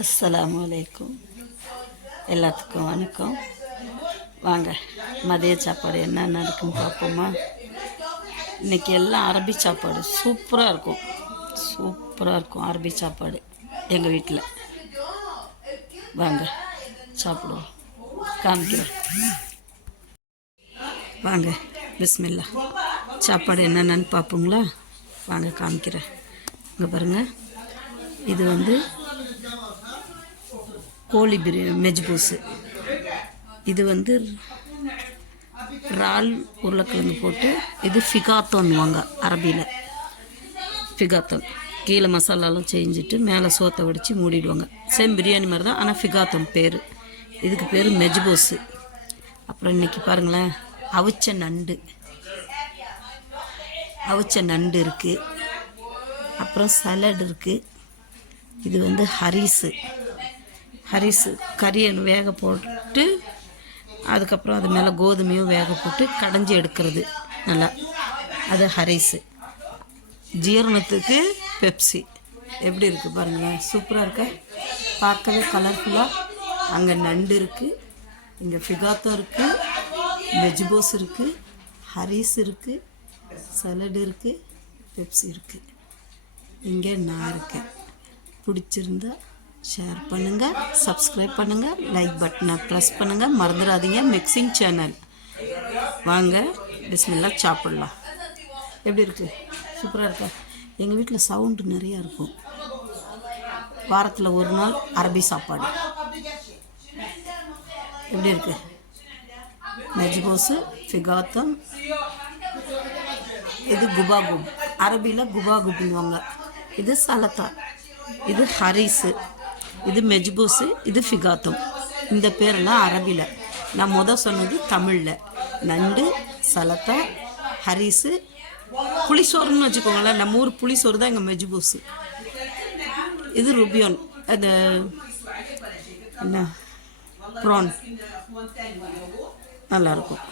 அஸ்ஸலாமு அலைக்கும். எல்லாத்துக்கும் வணக்கம். வாங்க மதிய சாப்பாடு என்ன இருக்குன்னு பார்ப்போமா. இன்றைக்கி எல்லாம் அரபி சாப்பாடு சூப்பராக இருக்கும் அரபி சாப்பாடு எங்கள் வீட்டில். வாங்க சாப்பிடுவோம், காமிக்கிறேன். வாங்க பிஸ்மில்லா. சாப்பாடு என்னென்னு பார்ப்போங்களா. வாங்க காமிக்கிறேன். இங்கே பாருங்கள், இது கோழி பிரியாணி மெஜ்பூஸு. இது இறால் உருளைக்கிழங்கு போட்டு, இது ஃபிகாத்தோன்னுவாங்க அரபியில். ஃபிகாத்தோன் கீழே மசாலாலாம் செஞ்சுட்டு மேலே சோத்தை வடித்து மூடிடுவாங்க. சேம் பிரியாணி மாதிரி தான், ஆனால் ஃபிகாத்தோன் பேர். இதுக்கு பேர் மெஜ்பூஸு. அப்புறம் இன்றைக்கி பாருங்களேன், அவிச்ச நண்டு இருக்குது. அப்புறம் சலட் இருக்குது. இது ஹரிஸு கறியை வேக போட்டு அதுக்கப்புறம் அது மேலே கோதுமையும் வேக போட்டு கடைஞ்சி எடுக்கிறது நல்லா, அது ஹரிஸு. ஜீரணத்துக்கு பெப்சி. எப்படி இருக்குது பாருங்களேன், சூப்பராக இருக்க, பார்க்கவே கலர்ஃபுல்லாக. அங்கே நண்டு இருக்குது, இங்கே ஃபிகாத்தோ இருக்குது, வெஜ்போஸ் இருக்குது, ஹரிஸ் இருக்குது, சலடு இருக்குது, பெப்சி இருக்குது. இங்கே நான் இருக்கேன். பிடிச்சிருந்தா ஷேர் பண்ணுங்கள், சப்ஸ்கிரைப் பண்ணுங்கள், லைக் பட்டனை ப்ரெஸ் பண்ணுங்கள், மறந்துடாதீங்க. Mixing channel. வாங்க பிஸ்மில்லா சாப்பிட்லாம். எப்படி இருக்குது, சூப்பராக இருக்கா. எங்கள் வீட்டில் சவுண்டு நிறையா இருக்கும். வாரத்தில் ஒரு நாள் அரபி சாப்பாடு. எப்படி இருக்குது, மெஜ்போஸு, ஃபிகாத்தம், இது குபாகுப், அரபியில் குபாகுப்னுவாங்க. இது சலத்தா, இது ஹரிஸு, இது மெஜ்பூஸு, இது ஃபிகாத்தம். இந்த பேரெல்லாம் அரபியில். நான் சொன்னது தமிழில். நண்டு, சலத்தா, ஹரிஸு, புளிசோறுன்னு வச்சுக்கோங்களேன். நம்ம ஊர் புளிசோறு தான் எங்கள் மெஜ்பூஸு. இது ருபியோன், அது என்ன ப்ரான், நல்லாயிருக்கும்.